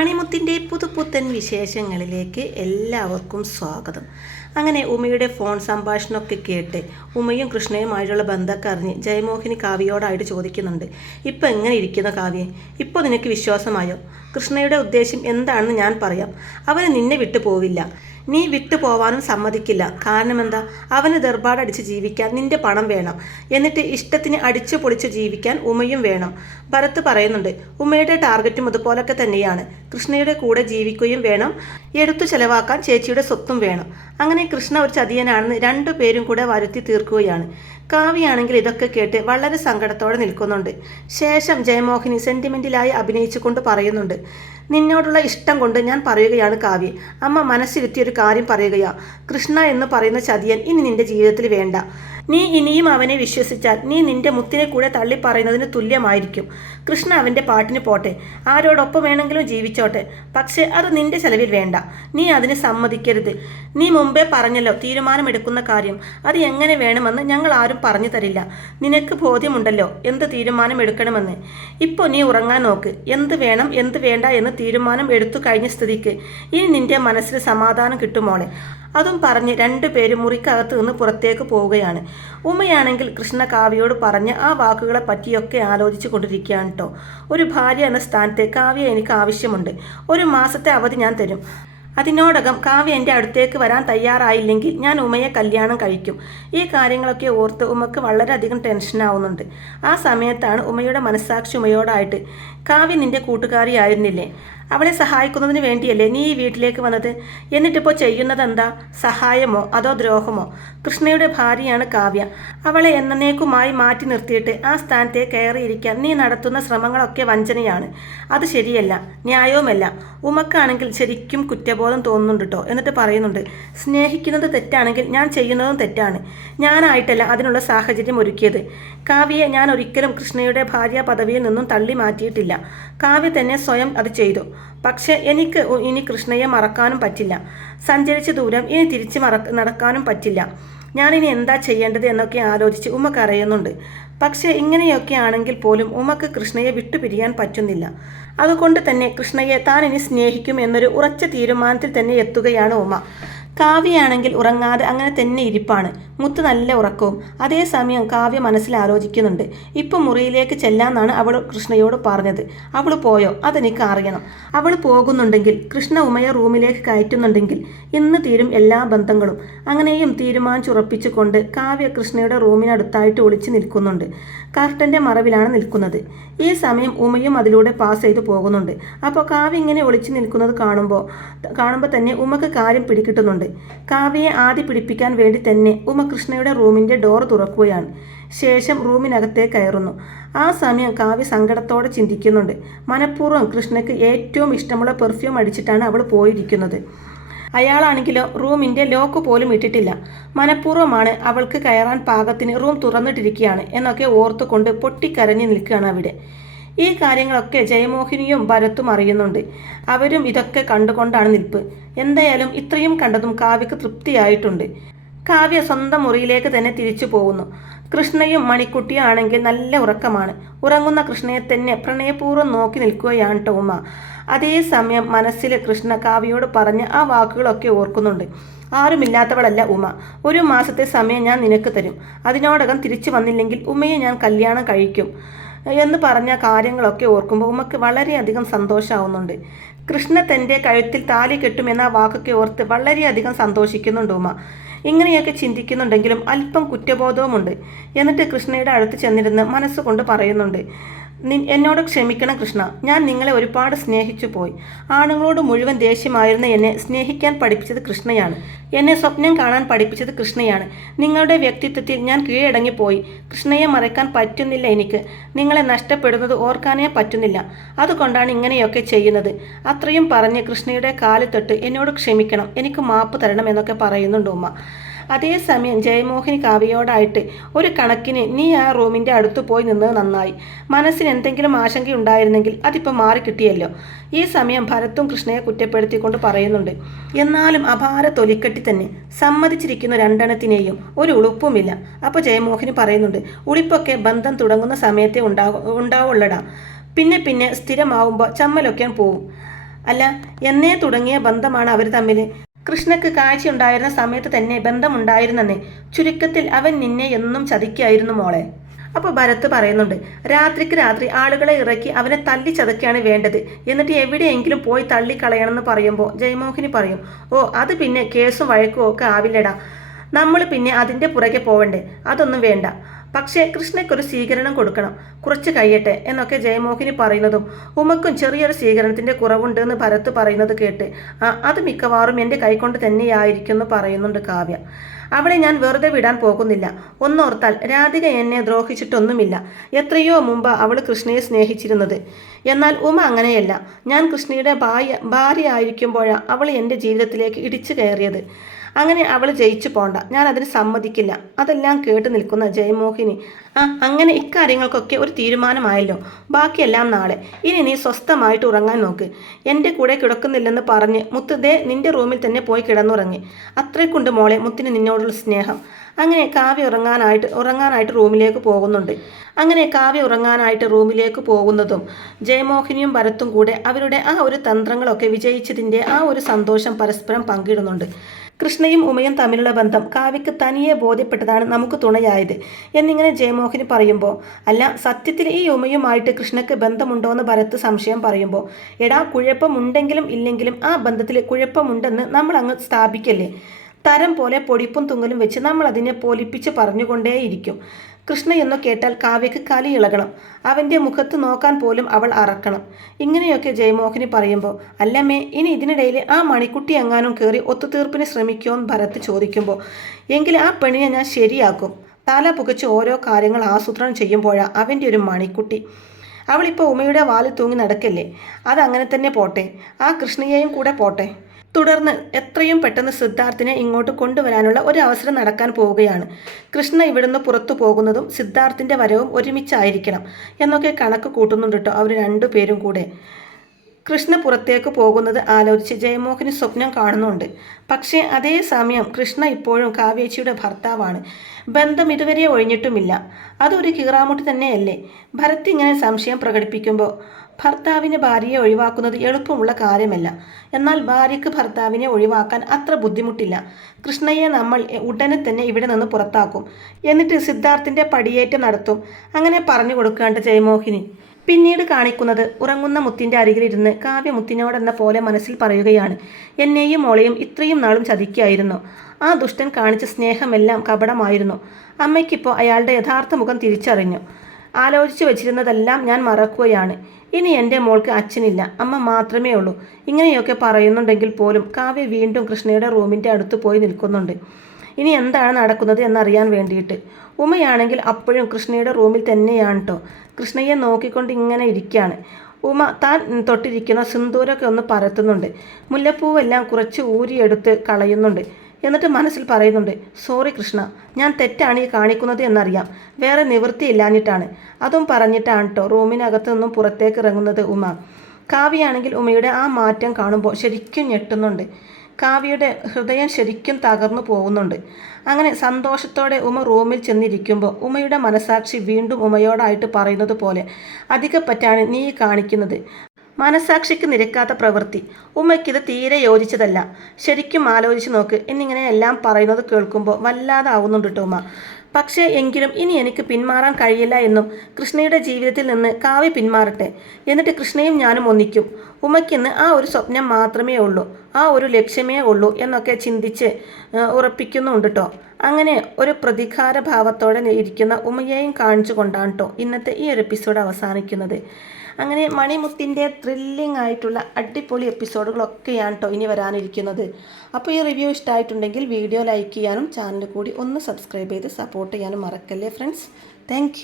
മണിമുത്തിൻ്റെ പുതുപുത്തൻ വിശേഷങ്ങളിലേക്ക് എല്ലാവർക്കും സ്വാഗതം. അങ്ങനെ ഉമയുടെ ഫോൺ സംഭാഷണമൊക്കെ കേട്ട് ഉമയും കൃഷ്ണയുമായിട്ടുള്ള ബന്ധമൊക്കെ അറിഞ്ഞ് ജയമോഹിനി കാവ്യയോടായിട്ട് ചോദിക്കുന്നുണ്ട്. ഇപ്പം എങ്ങനെ ഇരിക്കുന്ന കാവ്യെ? ഇപ്പോൾ നിനക്ക് വിശ്വാസമായോ? കൃഷ്ണയുടെ ഉദ്ദേശം എന്താണെന്ന് ഞാൻ പറയാം. അവന് നിന്നെ വിട്ടു പോവില്ല. നീ വിട്ടു പോവാനും സമ്മതിക്കില്ല. കാരണം എന്താ? അവന് ദർബാടടിച്ച് ജീവിക്കാൻ നിന്റെ പണം വേണം. എന്നിട്ട് ഇഷ്ടത്തിന് അടിച്ചു പൊളിച്ച് ജീവിക്കാൻ ഉമയും വേണം. ഭരത് പറയുന്നുണ്ട്, ഉമയുടെ ടാർഗറ്റും അതുപോലൊക്കെ തന്നെയാണ്. കൃഷ്ണയുടെ കൂടെ ജീവിക്കുകയും വേണം, എടുത്തു ചെലവാക്കാൻ ചേച്ചിയുടെ സ്വത്തും വേണം. അങ്ങനെ കൃഷ്ണ ഒരു ചതിയനാണെന്ന് രണ്ടുപേരും കൂടെ വരുത്തി തീർക്കുകയാണ്. കാവ്യാണെങ്കിൽ ഇതൊക്കെ കേട്ട് വളരെ സങ്കടത്തോടെ നിൽക്കുന്നുണ്ട്. ശേഷം ജയമോഹിനി സെന്റിമെന്റിലായി അഭിനയിച്ചുകൊണ്ട് പറയുന്നുണ്ട്, നിന്നോടുള്ള ഇഷ്ടം കൊണ്ട് ഞാൻ പറയുകയാണ് കാവ്യ. അമ്മ മനസ്സിരുത്തിയൊരു കാര്യം പറയുകയാ. കൃഷ്ണ എന്ന് പറയുന്ന ചതിയൻ ഇനി നിന്റെ ജീവിതത്തിൽ വേണ്ട. നീ ഇനിയും അവനെ വിശ്വസിച്ചാൽ നീ നിന്റെ മുത്തിനെ കൂടെ തള്ളി പറയുന്നതിന് തുല്യമായിരിക്കും. കൃഷ്ണ അവൻ്റെ പാട്ടിന് പോട്ടെ, ആരോടൊപ്പം വേണമെങ്കിലും ജീവിച്ചോട്ടെ, പക്ഷേ അത് നിന്റെ ചെലവിൽ വേണ്ട. നീ അതിന് സമ്മതിക്കരുത്. നീ മുമ്പേ പറഞ്ഞല്ലോ തീരുമാനമെടുക്കുന്ന കാര്യം. അത് എങ്ങനെ വേണമെന്ന് ഞങ്ങൾ ആരും പറഞ്ഞു തരില്ല. നിനക്ക് ബോധ്യമുണ്ടല്ലോ എന്ത് തീരുമാനം എടുക്കണമെന്ന്. ഇപ്പോൾ നീ ഉറങ്ങാൻ നോക്ക്. എന്ത് വേണം എന്ത് വേണ്ട എന്ന് തീരുമാനം എടുത്തു കഴിഞ്ഞ സ്ഥിതിക്ക് ഇനി നിന്റെ മനസ്സിൽ സമാധാനം കിട്ടുമോളെ. അതും പറഞ്ഞ് രണ്ടുപേരും മുറിക്കകത്ത് നിന്ന് പുറത്തേക്ക് പോവുകയാണ്. ഉമ്മയാണെങ്കിൽ കൃഷ്ണ കാവ്യയോട് പറഞ്ഞ ആ വാക്കുകളെ പറ്റിയൊക്കെ ആലോചിച്ചു കൊണ്ടിരിക്കുകയാണ് കേട്ടോ. ഒരു ഭാര്യ എന്ന സ്ഥാനത്ത് കാവ്യ എനിക്ക് ആവശ്യമുണ്ട്. 1 മാസത്തെ അവധി ഞാൻ തരും. അതിനോടകം കാവ്യ എൻ്റെ അടുത്തേക്ക് വരാൻ തയ്യാറായില്ലെങ്കിൽ ഞാൻ ഉമയെ കല്യാണം കഴിക്കും. ഈ കാര്യങ്ങളൊക്കെ ഓർത്ത് ഉമക്ക് വളരെയധികം ടെൻഷനാവുന്നുണ്ട്. ആ സമയത്താണ് ഉമയുടെ മനസ്സാക്ഷി ഉമയോടായിട്ട്, കാവ്യ നിൻ്റെ കൂട്ടുകാരിയായിരുന്നില്ലേ? അവളെ സഹായിക്കുന്നതിന് വേണ്ടിയല്ലേ നീ ഈ വീട്ടിലേക്ക് വന്നത്? എന്നിട്ടിപ്പോൾ ചെയ്യുന്നത് എന്താ? സഹായമോ അതോ ദ്രോഹമോ? കൃഷ്ണയുടെ ഭാര്യയാണ് കാവ്യ. അവളെ എന്നേക്കുമായി മാറ്റി നിർത്തിയിട്ട് ആ സ്ഥാനത്തെ കയറിയിരിക്കാൻ നീ നടത്തുന്ന ശ്രമങ്ങളൊക്കെ വഞ്ചനയാണ്. അത് ശരിയല്ല, ന്യായവുമല്ല. ഉമക്കാണെങ്കിൽ ശരിക്കും കുറ്റബോധം തോന്നുന്നുണ്ട് കേട്ടോ. എന്നിട്ട് പറയുന്നുണ്ട്, സ്നേഹിക്കുന്നത് തെറ്റാണെങ്കിൽ ഞാൻ ചെയ്യുന്നതും തെറ്റാണ്. ഞാനായിട്ടല്ല അതിനുള്ള സാഹചര്യം ഒരുക്കിയത്. കാവ്യയെ ഞാൻ ഒരിക്കലും കൃഷ്ണയുടെ ഭാര്യ പദവിയിൽ നിന്നും തള്ളി മാറ്റിയിട്ടില്ല. കാവ്യ തന്നെ സ്വയം അത് ചെയ്തു. പക്ഷെ എനിക്ക് ഇനി കൃഷ്ണയെ മറക്കാനും പറ്റില്ല. സഞ്ചരിച്ച ദൂരം ഇനി തിരിച്ച് നടക്കാനും പറ്റില്ല. ഞാനിനി എന്താ ചെയ്യേണ്ടത് എന്നൊക്കെ ആലോചിച്ച് ഉമ്മ കരയുന്നുണ്ട്. പക്ഷേ ഇങ്ങനെയൊക്കെ ആണെങ്കിൽ പോലും ഉമ്മക്ക് കൃഷ്ണയെ വിട്ടുപിരിയാൻ പറ്റുന്നില്ല. അതുകൊണ്ട് തന്നെ കൃഷ്ണയെ താൻ ഇനി സ്നേഹിക്കും എന്നൊരു ഉറച്ച തീരുമാനത്തിൽ തന്നെ എത്തുകയാണ് ഉമ്മ. കാവ്യയാണെങ്കിൽ ഉറങ്ങാതെ അങ്ങനെ തന്നെ ഇരിപ്പാണ്. മുത്ത് നല്ല ഉറക്കവും. അതേസമയം കാവ്യ മനസ്സിൽ ആലോചിക്കുന്നുണ്ട്, ഇപ്പം മുറിയിലേക്ക് ചെല്ലാന്നാണ് അവൾ കൃഷ്ണയോട് പറഞ്ഞത്. അവൾ പോയോ? അതെനിക്ക് അറിയണം. അവൾ പോകുന്നുണ്ടെങ്കിൽ, കൃഷ്ണ ഉമയെ റൂമിലേക്ക് കയറ്റുന്നുണ്ടെങ്കിൽ ഇന്ന് തീരും എല്ലാ ബന്ധങ്ങളും. അങ്ങനെയും തീരുമാനിച്ചുറപ്പിച്ചുകൊണ്ട് കാവ്യ കൃഷ്ണയുടെ റൂമിനടുത്തായിട്ട് ഒളിച്ചു നിൽക്കുന്നുണ്ട്. കർട്ടൻ്റെ മറവിലാണ് നിൽക്കുന്നത്. ഈ സമയം ഉമയും അതിലൂടെ പാസ് ചെയ്തു പോകുന്നുണ്ട്. അപ്പോൾ കാവ്യ ഇങ്ങനെ ഒളിച്ചു നിൽക്കുന്നത് കാണുമ്പോൾ തന്നെ ഉമക്ക് കാര്യം പിടികിട്ടുന്നുണ്ട്. കാവ്യയെ ആദ്യ പിടിപ്പിക്കാൻ വേണ്ടി തന്നെ ഉമ കൃഷ്ണയുടെ റൂമിൻ്റെ ഡോർ തുറക്കുകയാണ്. ശേഷം റൂമിനകത്തേക്ക് കയറുന്നു. ആ സമയം കാവ്യ സങ്കടത്തോടെ ചിന്തിക്കുന്നുണ്ട്, മനഃപൂർവ്വം കൃഷ്ണയ്ക്ക് ഏറ്റവും ഇഷ്ടമുള്ള പെർഫ്യൂം അടിച്ചിട്ടാണ് അവൾ പോയിരിക്കുന്നത്. അയാളാണെങ്കിലോ റൂമിൻ്റെ ലോക്ക് പോലും ഇട്ടിട്ടില്ല. മനഃപൂർവ്വമാണ് അവൾക്ക് കയറാൻ പാകത്തിന് റൂം തുറന്നിട്ടിരിക്കുകയാണ് എന്നൊക്കെ ഓർത്തുകൊണ്ട് പൊട്ടിക്കരഞ്ഞ് നിൽക്കുകയാണ് അവിടെ. ഈ കാര്യങ്ങളൊക്കെ ജയമോഹിനിയും ഭരത്തും അറിയുന്നുണ്ട്. അവരും ഇതൊക്കെ കണ്ടുകൊണ്ടാണ് നിൽപ്പ്. എന്തായാലും ഇത്രയും കണ്ടതും കാവ്യക്ക് തൃപ്തിയായിട്ടുണ്ട്. കാവ്യ സ്വന്തം മുറിയിലേക്ക് തന്നെ തിരിച്ചു പോകുന്നു. കൃഷ്ണയും മണിക്കുട്ടിയും ആണെങ്കിൽ നല്ല ഉറക്കമാണ്. ഉറങ്ങുന്ന കൃഷ്ണയെ തന്നെ പ്രണയപൂർവ്വം നോക്കി നിൽക്കുകയാണ് കേട്ടോ ഉമ്മ. അതേസമയം മനസ്സിൽ കൃഷ്ണ കാവ്യയോട് പറഞ്ഞ ആ വാക്കുകളൊക്കെ ഓർക്കുന്നുണ്ട്. ആരുമില്ലാത്തവളല്ല ഉമ. 1 മാസത്തെ സമയം ഞാൻ നിനക്ക് തരും. അതിനോടകം തിരിച്ചു വന്നില്ലെങ്കിൽ ഉമ്മയെ ഞാൻ കല്യാണം കഴിക്കും എന്ന് പറഞ്ഞ കാര്യങ്ങളൊക്കെ ഓർക്കുമ്പോൾ ഉമ്മക്ക് വളരെയധികം സന്തോഷമാവുന്നുണ്ട്. കൃഷ്ണ തൻ്റെ കഴുത്തിൽ താലി കെട്ടുമെന്ന വാക്കൊക്കെ ഓർത്ത് വളരെയധികം സന്തോഷിക്കുന്നുണ്ട് ഉമ്മ. ഇങ്ങനെയൊക്കെ ചിന്തിക്കുന്നുണ്ടെങ്കിലും അല്പം കുറ്റബോധവുമുണ്ട്. എന്നിട്ട് കൃഷ്ണയുടെ അടുത്ത് ചെന്നിരുന്ന് മനസ്സുകൊണ്ട് പറയുന്നുണ്ട്, എന്നോട് ക്ഷമിക്കണം കൃഷ്ണ. ഞാൻ നിങ്ങളെ ഒരുപാട് സ്നേഹിച്ചു പോയി. ആണുങ്ങളോട് മുഴുവൻ ദേഷ്യമായിരുന്ന എന്നെ സ്നേഹിക്കാൻ പഠിപ്പിച്ചത് കൃഷ്ണയാണ്. എന്നെ സ്വപ്നം കാണാൻ പഠിപ്പിച്ചത് കൃഷ്ണയാണ്. നിങ്ങളുടെ വ്യക്തിത്വത്തിൽ ഞാൻ കീഴടങ്ങിപ്പോയി. കൃഷ്ണയെ മറക്കാൻ പറ്റുന്നില്ല എനിക്ക്. നിങ്ങളെ നഷ്ടപ്പെടുന്നത് ഓർക്കാനേ പറ്റുന്നില്ല. അതുകൊണ്ടാണ് ഇങ്ങനെയൊക്കെ ചെയ്യുന്നത്. അത്രയും പറഞ്ഞ് കൃഷ്ണയുടെ കാലിൽ തൊട്ട് എന്നോട് ക്ഷമിക്കണം, എനിക്ക് മാപ്പ് തരണം എന്നൊക്കെ പറയുന്നുണ്ട് ഉമ്മ. അതേസമയം ജയമോഹിനി കാവ്യയോടായിട്ട്, ഒരു കണക്കിന് നീ ആ റൂമിൻ്റെ അടുത്ത് പോയി നിന്നത് നന്നായി. മനസ്സിന് എന്തെങ്കിലും ആശങ്കയുണ്ടായിരുന്നെങ്കിൽ അതിപ്പോൾ മാറിക്കിട്ടിയല്ലോ. ഈ സമയം ഭരത്തും കൃഷ്ണയെ കുറ്റപ്പെടുത്തിക്കൊണ്ട് പറയുന്നുണ്ട്, എന്നാലും അപാര തൊലിക്കെട്ടി തന്നെ. സമ്മതിച്ചിരിക്കുന്ന രണ്ടെണ്ണത്തിനെയും ഒരു ഉളുപ്പുമില്ല. അപ്പോൾ ജയമോഹിനി പറയുന്നുണ്ട്, ഉളിപ്പൊക്കെ ബന്ധം തുടങ്ങുന്ന സമയത്തെ ഉണ്ടാവുള്ളടാ. പിന്നെ സ്ഥിരമാവുമ്പോൾ ചമ്മലൊക്കെ പോവും. അല്ല, എന്നേ തുടങ്ങിയ ബന്ധമാണ് അവർ തമ്മിൽ. കൃഷ്ണക്ക് കാഴ്ചയുണ്ടായിരുന്ന സമയത്ത് തന്നെ ബന്ധമുണ്ടായിരുന്നെന്നേ. ചുരുക്കത്തിൽ അവൻ നിന്നെ എന്നും ചതിക്കായിരുന്നു മോളെ. അപ്പോൾ ഭരത് പറയുന്നുണ്ട്, രാത്രിക്ക് രാത്രി ആളുകളെ ഇറക്കി അവനെ തല്ലി ചതക്കുകയാണ് വേണ്ടത്, എന്നിട്ട് എവിടെയെങ്കിലും പോയി തള്ളിക്കളയണമെന്ന് പറയുമ്പോൾ ജയമോഹിനി പറയും, ഓ അത് പിന്നെ കേസും വഴക്കും ഒക്കെ ആവില്ലടാ, നമ്മൾ പിന്നെ അതിൻ്റെ പുറകെ പോവണ്ടേ, അതൊന്നും വേണ്ട. പക്ഷേ കൃഷ്ണയ്ക്കൊരു സ്വീകരണം കൊടുക്കണം, കുറച്ച് കഴിയട്ടെ എന്നൊക്കെ ജയമോഹിനി പറയുന്നതും ഉമക്കും ചെറിയൊരു സ്വീകരണത്തിൻ്റെ കുറവുണ്ട് എന്ന് ഭരത് പറയുന്നത് കേട്ട് അത് മിക്കവാറും എൻ്റെ കൈകൊണ്ട് തന്നെയായിരിക്കും എന്ന് പറയുന്നുണ്ട് കാവ്യ. അവളെ ഞാൻ വെറുതെ വിടാൻ പോകുന്നില്ല. ഒന്നോർത്താൽ രാധിക എന്നെ ദ്രോഹിച്ചിട്ടൊന്നുമില്ല. എത്രയോ മുമ്പ് അവൾ കൃഷ്ണയെ സ്നേഹിച്ചിരുന്നത്. എന്നാൽ ഉമ അങ്ങനെയല്ല. ഞാൻ കൃഷ്ണയുടെ ഭാര്യ ആയിരിക്കുമ്പോഴാണ് അവൾ എൻ്റെ ജീവിതത്തിലേക്ക് ഇടിച്ചു കയറിയത്. അങ്ങനെ അവൾ ജയിച്ചു പോണ്ട, ഞാൻ അതിന് സമ്മതിക്കില്ല. അതെല്ലാം കേട്ട് നിൽക്കുന്ന ജയമോഹിനി, അങ്ങനെ ഇക്കാര്യങ്ങൾക്കൊക്കെ ഒരു തീരുമാനമായല്ലോ, ബാക്കിയെല്ലാം നാളെ. ഇനി നീ സ്വസ്ഥമായിട്ട് ഉറങ്ങാൻ നോക്ക്. എൻ്റെ കൂടെ കിടക്കുന്നില്ലെന്ന് പറഞ്ഞ് മുത്ത് നിന്റെ റൂമിൽ തന്നെ പോയി കിടന്നുറങ്ങി. അത്രയ്ക്കുണ്ട് മോളെ മുത്തിന് നിന്നോടുള്ള സ്നേഹം. അങ്ങനെ കാവ്യ ഉറങ്ങാനായിട്ട് റൂമിലേക്ക് പോകുന്നുണ്ട്. അങ്ങനെ കാവ്യ ഉറങ്ങാനായിട്ട് റൂമിലേക്ക് പോകുന്നതും ജയമോഹിനിയും ഭരത്തും കൂടെ അവരുടെ ആ ഒരു തന്ത്രങ്ങളൊക്കെ വിജയിച്ചതിൻ്റെ ആ ഒരു സന്തോഷം പരസ്പരം പങ്കിടുന്നുണ്ട്. കൃഷ്ണയും ഉമയും തമ്മിലുള്ള ബന്ധം കാവ്യക്ക് തനിയെ ബോധ്യപ്പെട്ടതാണ് നമുക്ക് തുണയായത് എന്നിങ്ങനെ ജയമോഹിനി പറയുമ്പോൾ, അല്ല സത്യത്തിൽ ഈ ഉമയുമായിട്ട് കൃഷ്ണയ്ക്ക് ബന്ധമുണ്ടോ എന്ന് ഭരത്ത് സംശയം പറയുമ്പോൾ, എടാ കുഴപ്പമുണ്ടെങ്കിലും ഇല്ലെങ്കിലും ആ ബന്ധത്തിൽ കുഴപ്പമുണ്ടെന്ന് നമ്മൾ അങ്ങ് സ്ഥാപിക്കല്ലേ. തരം പോലെ പൊടിപ്പും തുങ്ങലും വെച്ച് നമ്മൾ അതിനെ പൊലിപ്പിച്ച് പറഞ്ഞുകൊണ്ടേയിരിക്കും. കൃഷ്ണ എന്ന് കേട്ടാൽ കാവ്യക്ക് കലി ഇളകണം, അവൻ്റെ മുഖത്ത് നോക്കാൻ പോലും അവൾ അറക്കണം. ഇങ്ങനെയൊക്കെ ജയമോഹിനി പറയുമ്പോൾ, അല്ലമ്മേ ഇനി ഇതിനിടയിൽ ആ മണിക്കുട്ടി എങ്ങാനും കയറി ഒത്തുതീർപ്പിന് ശ്രമിക്കുമോന്ന് ഭരത് ചോദിക്കുമ്പോൾ, എങ്കിൽ ആ പെണ്ണിനെ ഞാൻ ശരിയാക്കും. തല പുകച്ച് ഓരോ കാര്യങ്ങൾ ആസൂത്രണം ചെയ്യുമ്പോഴാണ് അവൻ്റെ ഒരു മണിക്കുട്ടി. അവളിപ്പോൾ ഉമയുടെ വാലിൽ തൂങ്ങി നടക്കല്ലേ, അതങ്ങനെ തന്നെ പോട്ടെ, ആ കൃഷ്ണയെയും കൂടെ പോട്ടെ. തുടർന്ന് എത്രയും പെട്ടെന്ന് സിദ്ധാർത്ഥിനെ ഇങ്ങോട്ട് കൊണ്ടുവരാനുള്ള ഒരു അവസരം നടക്കാൻ പോവുകയാണ്. കൃഷ്ണ ഇവിടുന്ന് പുറത്തു പോകുന്നതും സിദ്ധാർത്ഥിൻ്റെ വരവും ഒരുമിച്ചായിരിക്കണം എന്നൊക്കെ കണക്ക് കൂട്ടുന്നുണ്ട് കേട്ടോ അവർ രണ്ടുപേരും കൂടെ. കൃഷ്ണ പുറത്തേക്ക് പോകുന്നത് ആലോചിച്ച് ജയമോഹിനി സ്വപ്നം കാണുന്നുണ്ട്. പക്ഷേ അതേ സമയം കൃഷ്ണ ഇപ്പോഴും കാവ്യേച്ചിയുടെ ഭർത്താവാണ്. ബന്ധം ഇതുവരെ ഒഴിഞ്ഞിട്ടുമില്ല. അതൊരു കീറാമുട്ടി തന്നെയല്ലേ. ഭരത് ഇങ്ങനെ സംശയം പ്രകടിപ്പിക്കുമ്പോൾ, ഭർത്താവിന് ഭാര്യയെ ഒഴിവാക്കുന്നത് എളുപ്പമുള്ള കാര്യമല്ല. എന്നാൽ ഭാര്യയ്ക്ക് ഭർത്താവിനെ ഒഴിവാക്കാൻ അത്ര ബുദ്ധിമുട്ടില്ല. കൃഷ്ണയെ നമ്മൾ ഉടനെ തന്നെ ഇവിടെ നിന്ന് പുറത്താക്കും, എന്നിട്ട് സിദ്ധാർത്ഥിൻ്റെ പടിയേറ്റം നടത്തും. അങ്ങനെ പറഞ്ഞു കൊടുക്കേണ്ട ജയമോഹിനി. പിന്നീട് കാണിക്കുന്നത് ഉറങ്ങുന്ന മുത്തിൻ്റെ അരികിലിരുന്ന് കാവ്യ മുത്തിനോടെന്ന പോലെ മനസ്സിൽ പറയുകയാണ്, എന്നെയും മോളെയും ഇത്രയും നാളും ചതിക്കായിരുന്നു. ആ ദുഷ്ടൻ കാണിച്ച സ്നേഹമെല്ലാം കപടമായിരുന്നു. അമ്മയ്ക്കിപ്പോൾ അയാളുടെ യഥാർത്ഥ മുഖം തിരിച്ചറിഞ്ഞു. ആലോചിച്ചു വെച്ചിരുന്നതെല്ലാം ഞാൻ മറക്കുകയാണ്. ഇനി എൻ്റെ മോൾക്ക് അച്ഛനില്ല, അമ്മ മാത്രമേ ഉള്ളൂ. ഇങ്ങനെയൊക്കെ പറയുന്നുണ്ടെങ്കിൽ പോലും കാവ്യ വീണ്ടും കൃഷ്ണയുടെ റൂമിൻ്റെ അടുത്ത് പോയി നിൽക്കുന്നുണ്ട്. ഇനി എന്താണ് നടക്കുന്നത് എന്നറിയാൻ വേണ്ടിയിട്ട്. ഉമയാണെങ്കിൽ അപ്പോഴും കൃഷ്ണയുടെ റൂമിൽ തന്നെയാണ് കേട്ടോ. കൃഷ്ണയെ നോക്കിക്കൊണ്ട് ഇങ്ങനെ ഇരിക്കുകയാണ്. ഉമ താൻ തൊട്ടിരിക്കുന്ന സിന്ദൂരമൊക്കെ ഒന്ന് പരത്തുന്നുണ്ട്. മുല്ലപ്പൂവെല്ലാം കുറച്ച് ഊരിയെടുത്ത് കളയുന്നുണ്ട്. എന്നിട്ട് മനസ്സിൽ പറയുന്നുണ്ട്, സോറി കൃഷ്ണ, ഞാൻ തെറ്റാണ് ഈ കാണിക്കുന്നത് എന്നറിയാം, വേറെ നിവൃത്തിയില്ലാഞ്ഞിട്ടാണ്. അതും പറഞ്ഞിട്ടാണ് കേട്ടോ റൂമിനകത്ത് നിന്നും പുറത്തേക്ക് ഇറങ്ങുന്നത് ഉമ. കാവ്യയാണെങ്കിൽ ഉമയുടെ ആ മാറ്റം കാണുമ്പോൾ ശരിക്കും ഞെട്ടുന്നുണ്ട്. കാവ്യയുടെ ഹൃദയം ശരിക്കും തകർന്നു പോകുന്നുണ്ട്. അങ്ങനെ സന്തോഷത്തോടെ ഉമ റൂമിൽ ചെന്നിരിക്കുമ്പോൾ ഉമയുടെ മനസാക്ഷി വീണ്ടും ഉമയോടായിട്ട് പറയുന്നത് പോലെ, അധികപ്പറ്റാണ് നീ കാണിക്കുന്നത്. മനസാക്ഷിക്ക് നിരക്കാത്ത പ്രവൃത്തി. ഉമ്മയ്ക്കിത് തീരെ യോജിച്ചതല്ല. ശരിക്കും ആലോചിച്ച് നോക്ക് എന്നിങ്ങനെ എല്ലാം പറയുന്നത് കേൾക്കുമ്പോൾ വല്ലാതാവുന്നുണ്ട് കേട്ടോ ഉമ്മ. പക്ഷേ എങ്കിലും ഇനി എനിക്ക് പിന്മാറാൻ കഴിയില്ല എന്നും കൃഷ്ണയുടെ ജീവിതത്തിൽ നിന്ന് കാവ്യ പിന്മാറട്ടെ, എന്നിട്ട് കൃഷ്ണയും ഞാനും ഒന്നിക്കും. ഉമ്മയ്ക്കിന്ന് ആ ഒരു സ്വപ്നം മാത്രമേ ഉള്ളൂ, ആ ഒരു ലക്ഷ്യമേ ഉള്ളൂ എന്നൊക്കെ ചിന്തിച്ച് ഉറപ്പിക്കുന്നുണ്ട് കേട്ടോ. അങ്ങനെ ഒരു പ്രതികാര ഭാവത്തോടെ ഇരിക്കുന്ന ഉമ്മയെയും കാണിച്ചു കൊണ്ടാണ് കേട്ടോ ഇന്നത്തെ ഈ ഒരു എപ്പിസോഡ് അവസാനിക്കുന്നത്. അങ്ങനെ മണിമുത്തിൻ്റെ ത്രില്ലിംഗ് ആയിട്ടുള്ള അടിപൊളി എപ്പിസോഡുകളൊക്കെയാണ് കേട്ടോ ഇനി വരാനിരിക്കുന്നത്. അപ്പോൾ ഈ റിവ്യൂ ഇഷ്ടമായിട്ടുണ്ടെങ്കിൽ വീഡിയോ ലൈക്ക് ചെയ്യാനും ചാനൽ കൂടി ഒന്ന് സബ്സ്ക്രൈബ് ചെയ്ത് സപ്പോർട്ട് ചെയ്യാനും മറക്കല്ലേ ഫ്രണ്ട്സ്. താങ്ക്